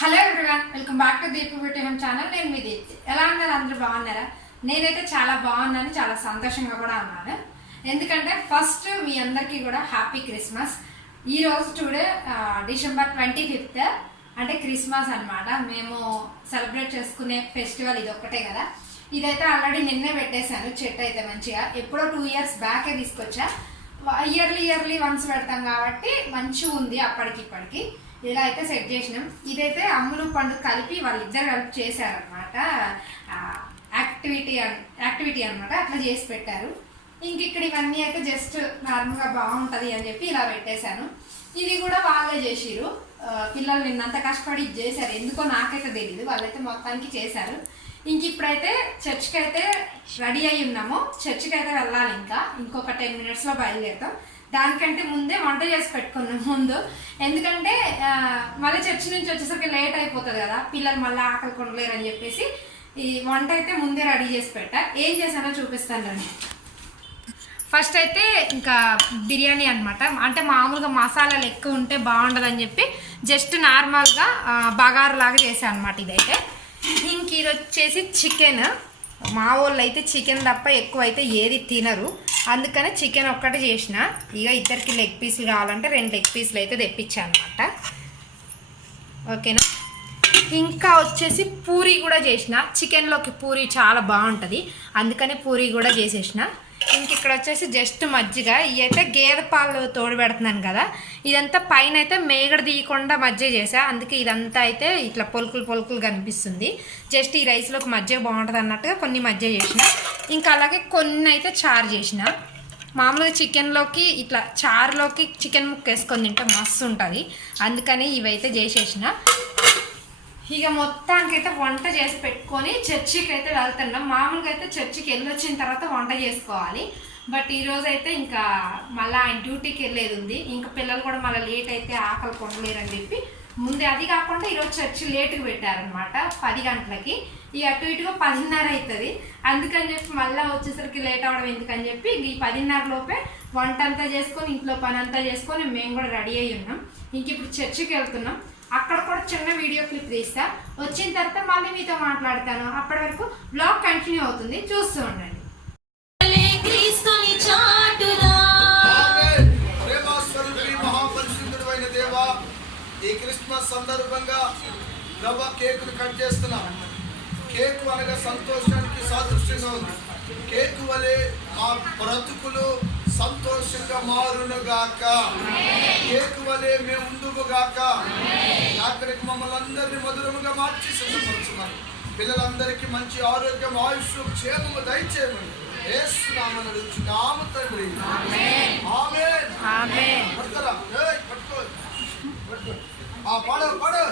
Hello everyone, welcome back to Deepu beauty home channel. నేను మీ దీప్తి. ఎలా ఉన్నారు? అందరూ బాగున్నారా? నేనైతే చాలా బాగున్నాను, చాలా సంతోషంగా కూడా ఉన్నాను. ఎందుకంటే ఫస్ట్ మీ అందరికీ కూడా హ్యాపీ క్రిస్మస్. ఈరోజు టుడే డిసెంబర్ 25th, అంటే క్రిస్మస్ అనమాట. మేము సెలబ్రేట్ చేసుకునే ఫెస్టివల్ ఇది ఒక్కటే కదా. ఇదైతే ఆల్రెడీ నిన్నే పెట్టేశాను చెట్టు అయితే మంచిగా. ఎప్పుడో 2 years బ్యాకే తీసుకొచ్చా. ఇయర్లీ వన్స్ పెడతాం కాబట్టి మంచిగా ఉంది. అప్పటికి ఇప్పటికి ఇలా అయితే సెట్ చేసినాం. ఇదైతే అమ్ములు పండుగ కలిపి వాళ్ళిద్దరు కలిపి చేశారనమాట. యాక్టివిటీ అనమాట. అట్లా చేసి పెట్టారు. ఇంక ఇక్కడ ఇవన్నీ అయితే జస్ట్ నార్మల్గా బాగుంటుంది అని చెప్పి ఇలా పెట్టేశాను. ఇది కూడా వాళ్ళే చేసిరు. పిల్లలు నిన్నంత కష్టపడి చేశారు. ఎందుకో నాకైతే తెలియదు, వాళ్ళైతే మొత్తానికి చేశారు. ఇంక ఇప్పుడైతే చర్చ్కి అయితే రెడీ అయి ఉన్నాము. చర్చ్కి అయితే వెళ్ళాలి. ఇంకొక 10 minutesలో బయలుదేరుతాం. దానికంటే ముందే వంట చేసి పెట్టుకున్నాం ముందు. ఎందుకంటే మళ్ళీ చర్చి నుంచి వచ్చేసరికి లేట్ అయిపోతుంది కదా, పిల్లలు మళ్ళీ ఆకలి కొనలేరు అని చెప్పేసి ఈ వంట అయితే ముందే రెడీ చేసి పెట్టా. ఏం చేశానో చూపిస్తాను రండి. ఫస్ట్ అయితే ఇంకా బిర్యానీ అనమాట. అంటే మామూలుగా మసాలాలు ఎక్కువ ఉంటే బాగుండదని చెప్పి జస్ట్ నార్మల్గా బగారు లాగా చేశాను అనమాట. ఇదైతే ఇంక ఇది వచ్చేసి చికెన్. మా వాళ్ళు అయితే చికెన్ తప్ప ఎక్కువ అయితే ఏది తినరు, అందుకనే చికెన్ ఒక్కటి చేసిన. ఇక ఇద్దరికి లెగ్ పీసులు కావాలంటే 2 లెగ్ పీసులు అయితే తెప్పించాను అనమాట. ఓకేనా. ఇంకా వచ్చేసి పూరి కూడా చేసిన. చికెన్లోకి పూరి చాలా బాగుంటుంది, అందుకనే పూరి కూడా చేసేసిన. ఇంక ఇక్కడ వచ్చేసి జస్ట్ మజ్జిగ. ఇవైతే గేదె పాలు తోడు పెడుతున్నాను కదా, ఇదంతా పైన అయితే మేగడ తీయకుండా మజ్జిగ చేసా. అందుకే ఇదంతా అయితే ఇట్లా పొలుకులు కనిపిస్తుంది. జస్ట్ ఈ రైస్లోకి మజ్జిగ బాగుంటుంది అన్నట్టుగా కొన్ని మజ్జిగ చేసిన. ఇంకా అలాగే కొన్ని అయితే చారు చేసిన. మామూలుగా చికెన్లోకి ఇట్లా చారులోకి చికెన్ ముక్క వేసుకొని తింటే మస్తు ఉంటుంది, అందుకని ఇవైతే చేసేసిన. ఇక మొత్తానికి అయితే వంట చేసి పెట్టుకొని చర్చికి అయితే వెళ్తున్నాం. మామూలుగా అయితే చర్చికి వెళ్ళొచ్చిన తర్వాత వంట చేసుకోవాలి. బట్ ఈరోజు అయితే ఇంకా మళ్ళీ ఆయన డ్యూటీకి వెళ్ళేది ఉంది. ఇంకా పిల్లలు కూడా మళ్ళీ లేట్ అయితే ఆకలి కొనలేరని చెప్పి ముందే. అది కాకుండా ఈరోజు చర్చి లేటుగా పెట్టారనమాట, 10 గంటలకి. ఈ అటు ఇటుగా 10:30 అవుతుంది. అందుకని చెప్పి మళ్ళీ వచ్చేసరికి లేట్ అవ్వడం ఎందుకని చెప్పి ఈ 10:30 లోపే వంట అంతా చేసుకొని ఇంట్లో పని అంతా చేసుకొని మేము కూడా రెడీ అయ్యి ఉన్నాం. ఇంక ఇప్పుడు చర్చికి వెళ్తున్నాం. అక్కడ కూడా చిన్న వీడియో క్లిప్ తీస్తా. వచ్చిన తర్వాత మళ్ళీ మీతో మాట్లాడతాను. అప్పటి వరకు బ్లాగ్ కంటిన్యూ అవుతుంది, చూస్తూ ఉండండి. ఈ క్రిస్మస్ సందర్భంగా కేకును కట్ చేస్తున్నాం. కేకు అనగా సంతోషానికి సాదృశ్యంగా ఉంది. కేకు వలె మా బ్రతుకులు సంతోషంగా మారునుగాక. కేకు వలె మేము ఉండుగాక. అక్కడికి మమ్మల్ని అందరినీ మధురముగా మార్చి సిద్ధపరుచున్నాం. పిల్లలందరికీ మంచి ఆరోగ్యం, ఆయుష్, క్షేమము దయచేయమని యేసు నామమున అడుగుచున్నాము తండ్రి. ఆమేన్. పట్టుకో. పాడు.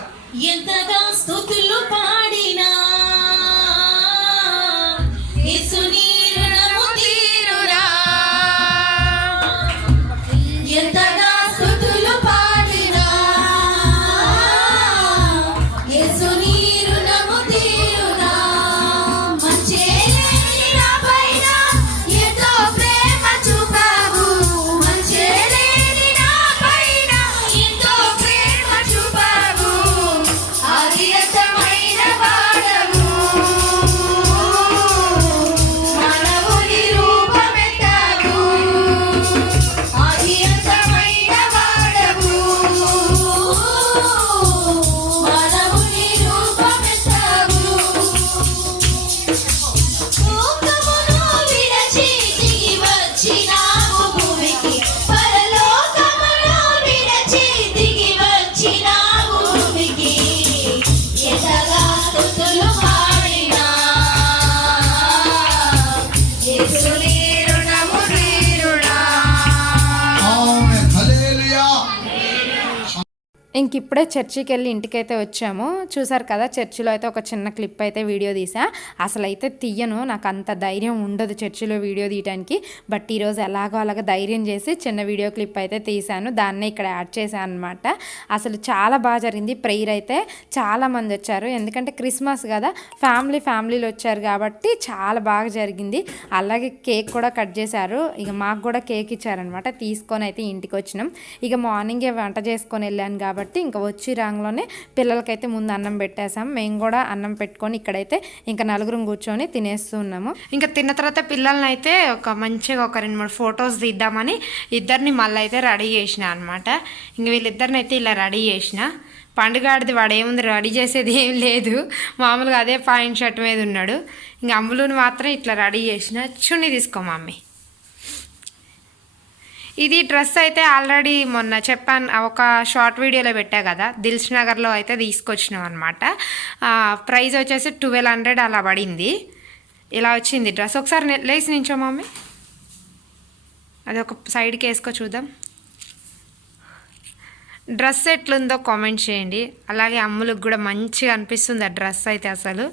ఎంతగా స్తుతులు పాడినా యేసుని రుణము తీరురా. ఎంతగా స్తుతులు పాడినా యేసుని రుణము తీరురా. మంచేలేని నా పైన ఎంతో ప్రేమ చూపావు. మంచేలేని నా పైన ఎంతో ప్రేమ చూపావు. ఆదియతమైన వాడవు, మానవుని రూపమెత్తావు. ఆదియతమైన వాడవు, మానవుని రూపమెత్తావు. లోకమును విడచి దిగి వచ్చినావు భూమికి. పరలోకమును విడచి దిగి వచ్చినావు భూమికి. ఎంతగా స్తుతులు పాడినా యేసుని రుణము తీరునా. ఆమేన్. హల్లెలూయా. ఇంక ఇప్పుడే చర్చికి వెళ్ళి ఇంటికైతే వచ్చాము. చూసారు కదా, చర్చిలో అయితే ఒక చిన్న క్లిప్ అయితే వీడియో తీసా. అసలు అయితే తీయను, నాకు అంత ధైర్యం ఉండదు చర్చిలో వీడియో తీయడానికి. బట్ ఈరోజు ఎలాగో అలాగ ధైర్యం చేసి చిన్న వీడియో క్లిప్ అయితే తీశాను. దాన్నే ఇక్కడ యాడ్ చేశాను అనమాట. అసలు చాలా బాగా జరిగింది. ప్రేయర్ అయితే చాలామంది వచ్చారు, ఎందుకంటే క్రిస్మస్ కదా, ఫ్యామిలీలు వచ్చారు కాబట్టి చాలా బాగా జరిగింది. అలాగే కేక్ కూడా కట్ చేశారు. ఇక మాకు కూడా కేక్ ఇచ్చారనమాట. తీసుకొని అయితే ఇంటికి వచ్చినాం. ఇక మార్నింగే వంట చేసుకొని వెళ్ళాను కాబట్టి కాబట్టి ఇంకా వచ్చి రాంగ్లోనే పిల్లలకైతే ముందు అన్నం పెట్టేసాం. మేము కూడా అన్నం పెట్టుకొని ఇక్కడైతే ఇంకా నలుగురం కూర్చొని తినేస్తూ ఉన్నాము. ఇంకా తిన్న తర్వాత పిల్లల్ని అయితే మంచిగా ఒక 2-3 ఫొటోస్ తీద్దామని ఇద్దరిని మళ్ళీ అయితే రెడీ చేసిన అనమాట. ఇంక వీళ్ళిద్దరిని అయితే ఇలా రెడీ చేసిన. పండుగాడిది వాడు ఏముంది రెడీ చేసేది ఏం లేదు, మామూలుగా అదే పాయింట్ షర్ట్ మీద ఉన్నాడు. ఇంక అమ్ములుని మాత్రం ఇట్లా రెడీ చేసిన. చున్నీ తీసుకో మమ్మీ. ఇది డ్రెస్ అయితే ఆల్రెడీ మొన్న చెప్పాను, ఒక షార్ట్ వీడియోలో పెట్టా కదా, దిల్స్ నగర్లో అయితే తీసుకొచ్చినాం అనమాట. ప్రైస్ వచ్చేసి 1200 అలా పడింది. ఇలా వచ్చింది డ్రెస్. ఒకసారి లేసి నించో మమ్మీ, అది ఒక సైడ్కి వేసుకో చూద్దాం. డ్రెస్ ఎట్లుందో కామెంట్ చేయండి. అలాగే అమ్ములకు కూడా మంచిగా అనిపిస్తుంది ఆ డ్రెస్ అయితే. అసలు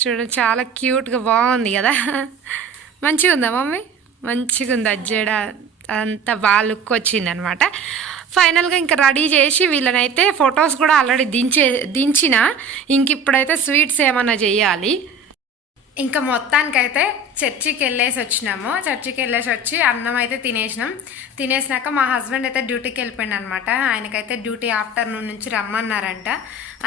చూడ చాలా క్యూట్గా బాగుంది కదా. మంచిగా ఉందా మమ్మీ? మంచిగా ఉంది. అజ్జేడ అంతా బాగా లుక్ వచ్చింది అనమాట. ఫైనల్గా ఇంకా రెడీ చేసి వీళ్ళనైతే ఫొటోస్ కూడా ఆల్రెడీ దించిన. ఇంక ఇప్పుడైతే స్వీట్స్ ఏమన్నా చేయాలి. ఇంకా మొత్తానికైతే చర్చికి వెళ్ళేసి వచ్చినాము. చర్చికి వెళ్ళేసి వచ్చి అన్నం అయితే తినేసినాక మా హస్బెండ్ అయితే డ్యూటీకి వెళ్ళిపోయిండు అనమాట. ఆయనకైతే డ్యూటీ ఆఫ్టర్నూన్ నుంచి రమ్మన్నారంట,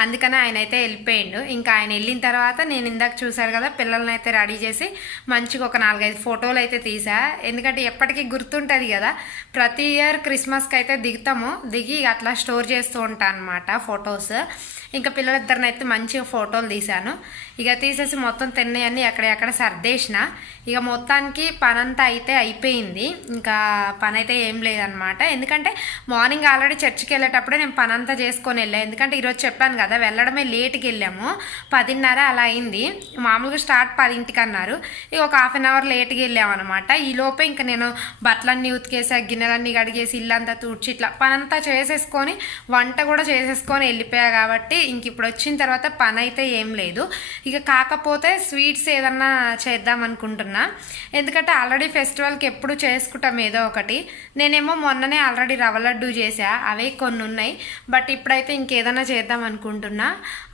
అందుకని ఆయన అయితే వెళ్ళిపోయిండు. ఇంకా ఆయన వెళ్ళిన తర్వాత నేను ఇందాక చూశారు కదా, పిల్లల్ని అయితే రెడీ చేసి మంచిగా ఒక 4-5 ఫోటోలు అయితే తీసా. ఎందుకంటే ఎప్పటికీ గుర్తుంటుంది కదా, ప్రతి ఇయర్ క్రిస్మస్కి అయితే దిగి అట్లా స్టోర్ చేస్తూ ఉంటాను అనమాట ఫొటోస్. ఇంకా పిల్లలిద్దరిని అయితే మంచిగా ఫోటోలు తీశాను. ఇక తీసేసి మొత్తం తిన్నాయన్నీ ఎక్కడెక్కడ సర్దేసిన. ఇక మొత్తానికి పనంతా అయితే అయిపోయింది. ఇంకా పని అయితే ఏం లేదనమాట. ఎందుకంటే మార్నింగ్ ఆల్రెడీ చర్చికి వెళ్ళేటప్పుడే నేను పనంతా చేసుకొని వెళ్ళాను. ఎందుకంటే ఈరోజు చెప్పాను కదా, వెళ్ళడమే లేట్కి వెళ్ళాము, 10:30 అలా అయింది. మామూలుగా స్టార్ట్ 10ంటికి అన్నారు. ఇక ఒక హాఫ్ అన్ అవర్ లేట్కి వెళ్ళాము అనమాట. ఈ లోపే ఇంకా నేను బట్టలన్నీ ఉతికేసి గిన్నెలన్నీ కడిగేసి ఇల్లంతా తుడిచి ఇట్లా పనంతా చేసేసుకొని వంట కూడా చేసేసుకొని వెళ్ళిపోయా. కాబట్టి ఇంక ఇప్పుడు వచ్చిన తర్వాత పని అయితే ఏం లేదు. ఇక కాకపోతే స్వీట్స్ ఏదన్నా చేద్దాం అనుకుంటున్నా. ఎందుకంటే ఆల్రెడీ ఫెస్టివల్కి ఎప్పుడు చేసుకుంటాం ఏదో ఒకటి. నేనేమో మొన్ననే ఆల్రెడీ రవ్వ లడ్డు చేసా, అవే కొన్ని ఉన్నాయి. బట్ ఇప్పుడైతే ఇంకేదైనా చేద్దాం అనుకుంటున్నా.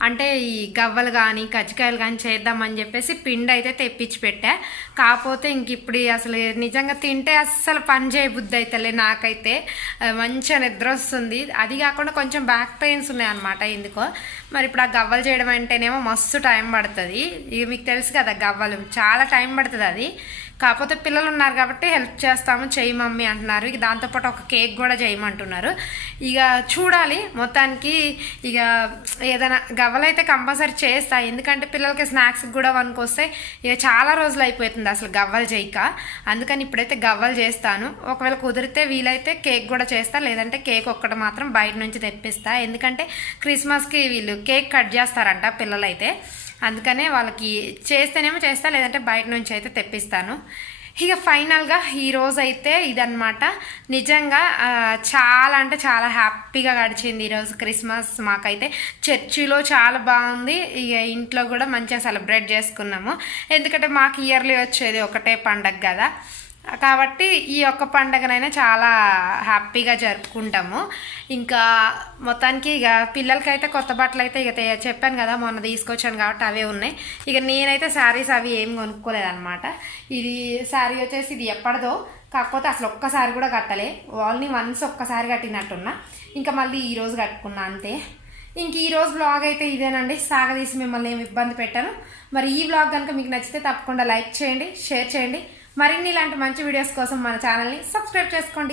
అంటే ఈ గవ్వలు కానీ కజ్జికాయలు కానీ చేద్దామని చెప్పేసి పిండి అయితే తెప్పించి పెట్టా. కాకపోతే ఇంక ఇప్పుడు అసలు నిజంగా తింటే అస్సలు పని చేయబుద్ధి అవుతలే నాకైతే. మంచిగా నిద్ర వస్తుంది. అది కాకుండా కొంచెం బ్యాక్ పెయిన్స్ ఉన్నాయి అనమాట ఎందుకో. మరి ఇప్పుడు ఆ గవ్వలు చేయడం అంటేనేమో మస్తు టైం పడుతుంది. ఇక మీకు తెలుసు కదా, గవ్వలు చాలా టైం పడుతుంది అది. కాకపోతే పిల్లలు ఉన్నారు కాబట్టి హెల్ప్ చేస్తాము, చెయ్యి మమ్మీ అంటున్నారు. ఇక దాంతోపాటు ఒక కేక్ కూడా చేయమంటున్నారు. ఇక చూడాలి. మొత్తానికి ఇక ఏదైనా గవ్వలు అయితే కంపల్సరీ చేస్తా. ఎందుకంటే పిల్లలకి స్నాక్స్కి కూడా వనుకొస్తే ఇక చాలా రోజులు అయిపోతుంది అసలు గవ్వలు చేయక. అందుకని ఇప్పుడైతే గవ్వలు చేస్తాను. ఒకవేళ కుదిరితే వీలైతే కేక్ కూడా చేస్తా, లేదంటే కేక్ ఒక్కటి మాత్రం బయట నుంచి తెప్పిస్తా. ఎందుకంటే క్రిస్మస్కి వీళ్ళు కేక్ కట్ చేస్తారంట పిల్లలైతే, అందుకనే వాళ్ళకి చేస్తేనేమో చేస్తా, లేదంటే బయట నుంచి అయితే తెప్పిస్తాను. ఇక ఫైనల్గా ఈరోజు అయితే ఇదన్నమాట. నిజంగా చాలా అంటే చాలా హ్యాపీగా గడిచింది ఈరోజు క్రిస్మస్. మాకైతే చర్చిలో చాలా బాగుంది. ఇక ఇంట్లో కూడా మంచిగా సెలబ్రేట్ చేసుకున్నాము. ఎందుకంటే మాకు ఇయర్లీ వచ్చేది ఒకటే పండగ కదా, కాబట్టి ఈ ఒక్క పండగనైనా చాలా హ్యాపీగా జరుపుకుంటాము. ఇంకా మొత్తానికి ఇక పిల్లలకైతే కొత్త బట్టలు అయితే ఇక చెప్పాను కదా మొన్న తీసుకొచ్చాను కాబట్టి అవే ఉన్నాయి. ఇక నేనైతే శారీస్ అవి ఏం కొనుక్కోలేదన్నమాట. ఇది శారీ వచ్చేసి ఇది ఎప్పటిదో, కాకపోతే అసలు ఒక్కసారి కూడా కట్టలే. వాళ్ళని వన్స్ ఒక్కసారి కట్టినట్టున్నా, ఇంకా మళ్ళీ ఈరోజు కట్టుకున్నా అంతే. ఇంక ఈరోజు వ్లాగ్ అయితే ఇదేనండి. సాగదీసి మిమ్మల్ని ఏమి ఇబ్బంది పెట్టాను. మరి ఈ వ్లాగ్ కనుక మీకు నచ్చితే తప్పకుండా లైక్ చేయండి, షేర్ చేయండి. మరిన్ని ఇలాంటి మంచి వీడియోస్ కోసం మన ఛానల్ని సబ్స్క్రైబ్ చేసుకోండి.